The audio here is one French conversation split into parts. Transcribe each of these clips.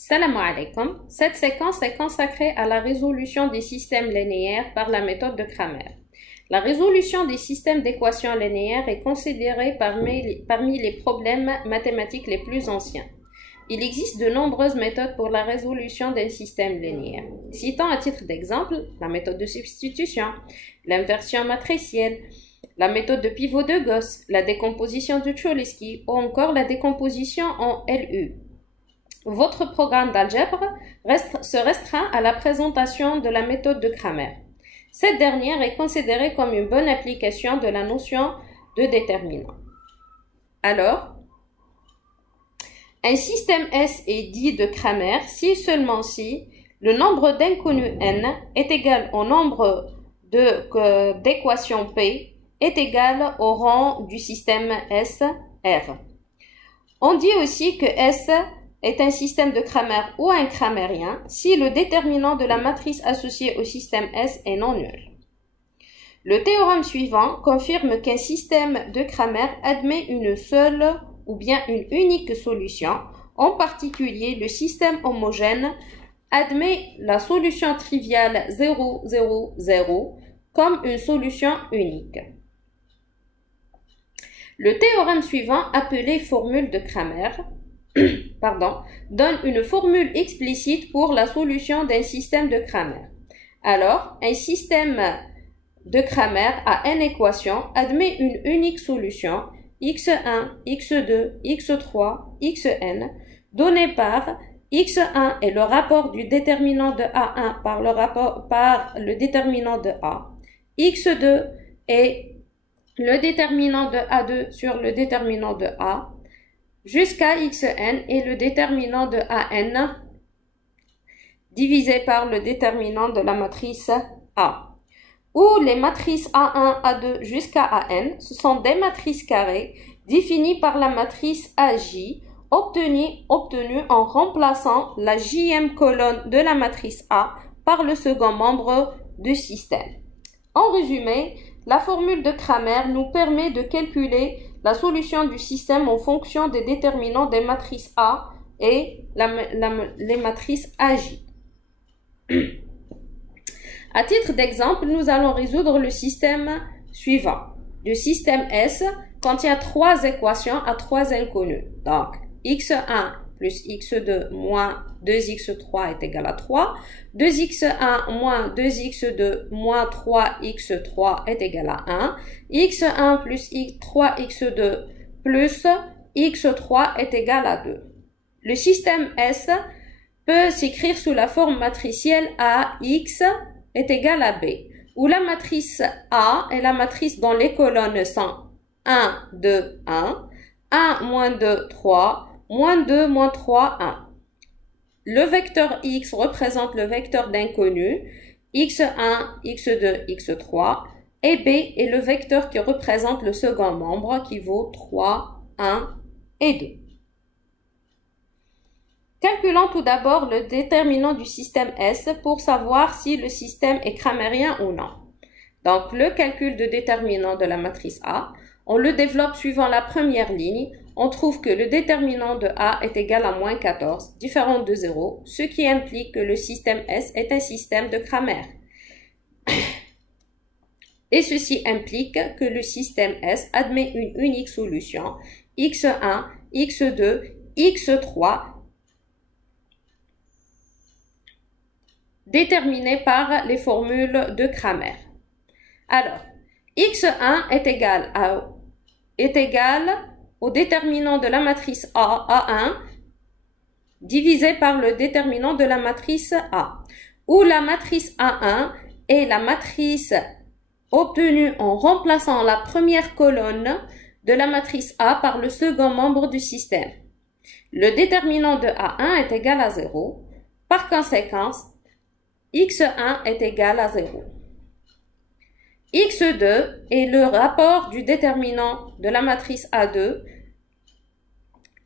Salam alaikum. Cette séquence est consacrée à la résolution des systèmes linéaires par la méthode de Cramer. La résolution des systèmes d'équations linéaires est considérée parmi les problèmes mathématiques les plus anciens. Il existe de nombreuses méthodes pour la résolution d'un système linéaire. Citons à titre d'exemple la méthode de substitution, l'inversion matricielle, la méthode de pivot de Gauss, la décomposition de Cholesky ou encore la décomposition en LU. Votre programme d'algèbre se restreint à la présentation de la méthode de Cramer. Cette dernière est considérée comme une bonne application de la notion de déterminant. Alors, un système S est dit de Cramer si seulement si le nombre d'inconnus n est égal au nombre d'équations P est égal au rang du système S R. On dit aussi que S est un système de Cramer ou un cramérien si le déterminant de la matrice associée au système S est non nul. Le théorème suivant confirme qu'un système de Cramer admet une seule ou bien une unique solution. En particulier, le système homogène admet la solution triviale 0, 0, 0 comme une solution unique. Le théorème suivant, appelé formule de Cramer, donne une formule explicite pour la solution d'un système de Cramer. Alors, un système de Cramer à n équations admet une unique solution x1, x2, x3, xn donnée par x1 est le rapport du déterminant de A1 par le déterminant de A, x2 est le déterminant de A2 sur le déterminant de A, jusqu'à xn est le déterminant de an divisé par le déterminant de la matrice A, où les matrices A1, A2 jusqu'à an, ce sont des matrices carrées définies par la matrice AJ, obtenues en remplaçant la jème colonne de la matrice A par le second membre du système. En résumé, la formule de Cramer nous permet de calculer la solution du système en fonction des déterminants des matrices A et les matrices AJ. À titre d'exemple, nous allons résoudre le système suivant. Le système S contient trois équations à trois inconnus. Donc, x1 plus x2 moins 2x3 est égal à 3. 2x1 moins 2x2 moins 3x3 est égal à 1. x1 plus 3x2 plus x3 est égal à 2. Le système S peut s'écrire sous la forme matricielle AX est égal à B, où la matrice A est la matrice dont les colonnes sont 1, 2, 1, 1, moins 2, 3, moins 2, moins 3, 1. Le vecteur X représente le vecteur d'inconnu, x1, x2, x3, et B est le vecteur qui représente le second membre qui vaut 3, 1 et 2. Calculons tout d'abord le déterminant du système S pour savoir si le système est cramérien ou non. Donc, le calcul de déterminant de la matrice A, on le développe suivant la première ligne. On trouve que le déterminant de A est égal à moins 14, différent de 0, ce qui implique que le système S est un système de Cramer. Et ceci implique que le système S admet une unique solution, x1, x2, x3, déterminée par les formules de Cramer. Alors, x1 est égal au déterminant de la matrice A, A1, divisé par le déterminant de la matrice A, où la matrice A1 est la matrice obtenue en remplaçant la première colonne de la matrice A par le second membre du système. Le déterminant de A1 est égal à 0. Par conséquent, x1 est égal à 0. x2 est le rapport du déterminant de la matrice A2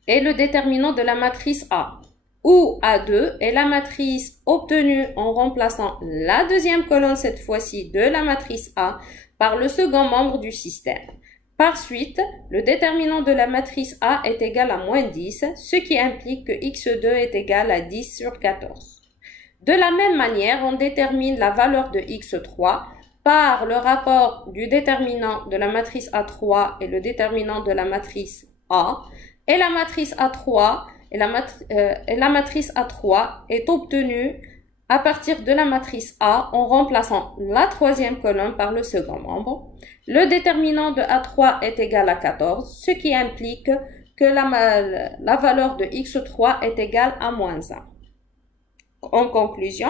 et le déterminant de la matrice A, où A2 est la matrice obtenue en remplaçant la deuxième colonne, cette fois-ci de la matrice A, par le second membre du système. Par suite, le déterminant de la matrice A est égal à moins 10, ce qui implique que x2 est égal à 10 sur 14. De la même manière, on détermine la valeur de x3 par le rapport du déterminant de la matrice A3 et le déterminant de la matrice A, et la matrice A3 et la matrice A3 est obtenue à partir de la matrice A en remplaçant la troisième colonne par le second membre. Le déterminant de A3 est égal à 14, ce qui implique que la valeur de x3 est égale à moins 1. En conclusion,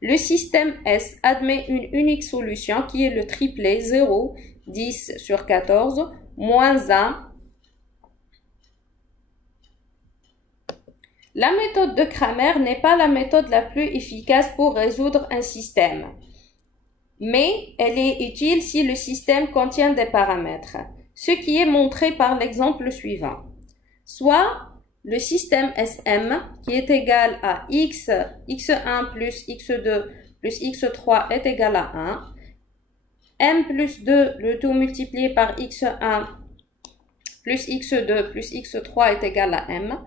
le système S admet une unique solution qui est le triplet 0, 10 sur 14, moins 1. La méthode de Cramer n'est pas la méthode la plus efficace pour résoudre un système, mais elle est utile si le système contient des paramètres, ce qui est montré par l'exemple suivant. Soit le système SM qui est égal à x1 plus x2 plus x3 est égal à 1, m plus 2, le tout multiplié par x1 plus x2 plus x3 est égal à m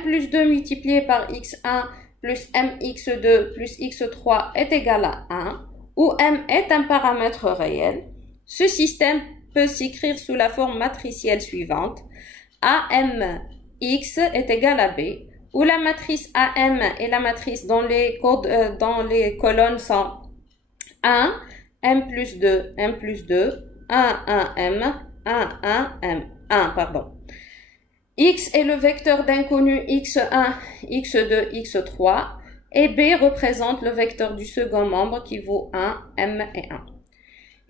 plus 2 multiplié par x1 plus mx2 plus x3 est égal à 1, où m est un paramètre réel. Ce système peut s'écrire sous la forme matricielle suivante. AMX est égal à B, où la matrice AM et la matrice dans les colonnes sont 1, m plus 2, 1, 1m, 1, pardon. X est le vecteur d'inconnu x1, x2, x3 et B représente le vecteur du second membre qui vaut 1, m et 1.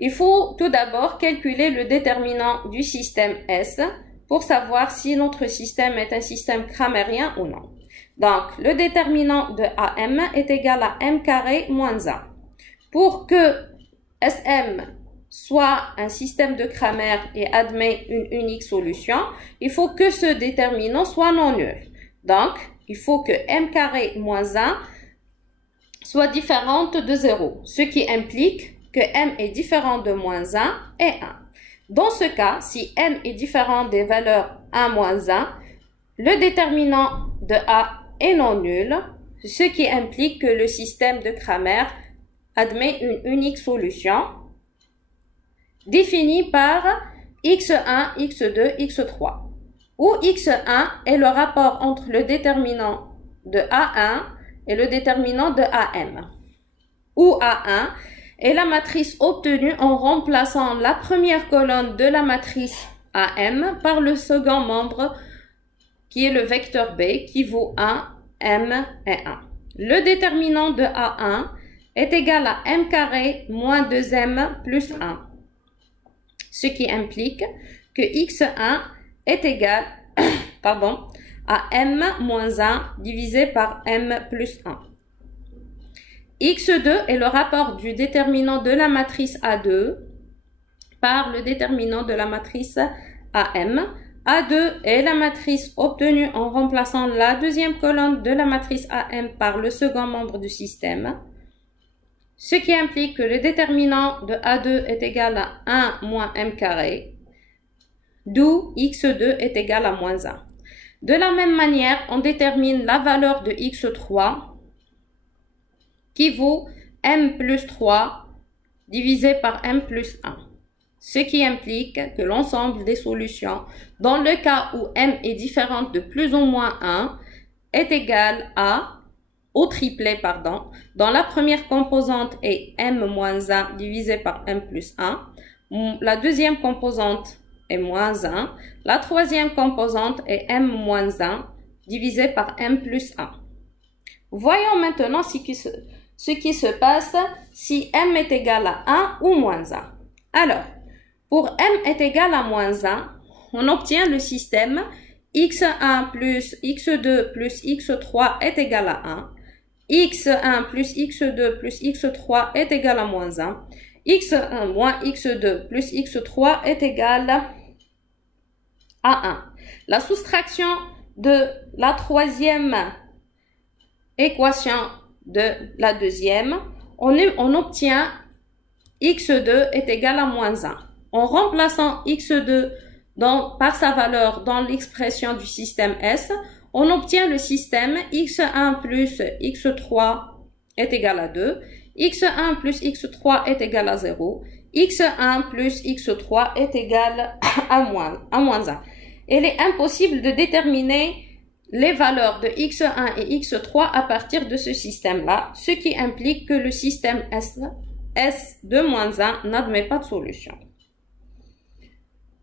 Il faut tout d'abord calculer le déterminant du système S pour savoir si notre système est un système cramérien ou non. Donc, le déterminant de AM est égal à m carré moins 1. Pour que SM soit un système de Cramer et admet une unique solution, il faut que ce déterminant soit non nul. Donc, il faut que m carré moins 1 soit différente de 0, ce qui implique que m est différent de moins 1 et 1. Dans ce cas, si m est différent des valeurs 1, moins 1, le déterminant de A est non nul, ce qui implique que le système de Cramer admet une unique solution définie par x1, x2, x3, où x1 est le rapport entre le déterminant de A1 et le déterminant de AM, où A1 est la matrice obtenue en remplaçant la première colonne de la matrice AM par le second membre qui est le vecteur B qui vaut 1, m et 1. Le déterminant de A1 est égal à m carré moins 2m plus 1, ce qui implique que x1 est égal à m moins 1 divisé par m plus 1. x2 est le rapport du déterminant de la matrice A2 par le déterminant de la matrice AM. A2 est la matrice obtenue en remplaçant la deuxième colonne de la matrice AM par le second membre du système, ce qui implique que le déterminant de A2 est égal à 1 moins m carré, d'où x2 est égal à moins 1. De la même manière, on détermine la valeur de x3 qui vaut m plus 3 divisé par m plus 1, ce qui implique que l'ensemble des solutions, dans le cas où m est différente de plus ou moins 1, est égal à, au triplet, dont la première composante est m moins 1 divisé par m plus 1, la deuxième composante est moins 1, la troisième composante est m moins 1 divisé par m plus 1. Voyons maintenant ce qui se passe si m est égal à 1 ou moins 1. Alors, pour m est égal à moins 1, on obtient le système x1 plus x2 plus x3 est égal à 1, x1 plus x2 plus x3 est égal à moins 1, x1 moins x2 plus x3 est égal à 1. La soustraction de la troisième équation de la deuxième, on obtient x2 est égal à moins 1. En remplaçant x2 par sa valeur dans l'expression du système S, on obtient le système x1 plus x3 est égal à 2, x1 plus x3 est égal à 0, x1 plus x3 est égal à moins 1. Il est impossible de déterminer les valeurs de x1 et x3 à partir de ce système-là, ce qui implique que le système S de moins 1 n'admet pas de solution.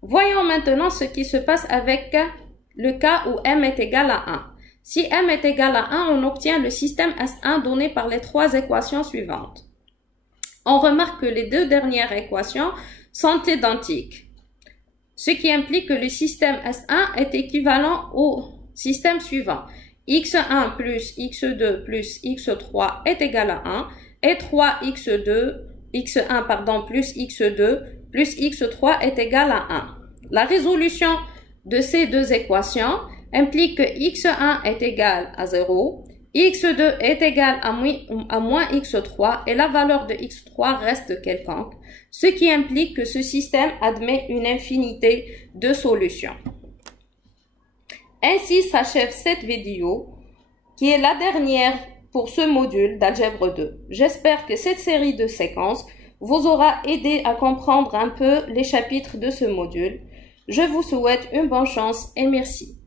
Voyons maintenant ce qui se passe avec le cas où m est égal à 1. Si m est égal à 1, on obtient le système S1 donné par les trois équations suivantes. On remarque que les deux dernières équations sont identiques, ce qui implique que le système S1 est équivalent au système suivant. x1 plus x2 plus x3 est égal à 1 et 3x1 plus x2 plus x3 est égal à 1. La résolution de ces deux équations implique que x1 est égal à 0, x2 est égal à moins x3 et la valeur de x3 reste quelconque, ce qui implique que ce système admet une infinité de solutions. Ainsi s'achève cette vidéo qui est la dernière pour ce module d'Algèbre 2. J'espère que cette série de séquences vous aura aidé à comprendre un peu les chapitres de ce module. Je vous souhaite une bonne chance et merci.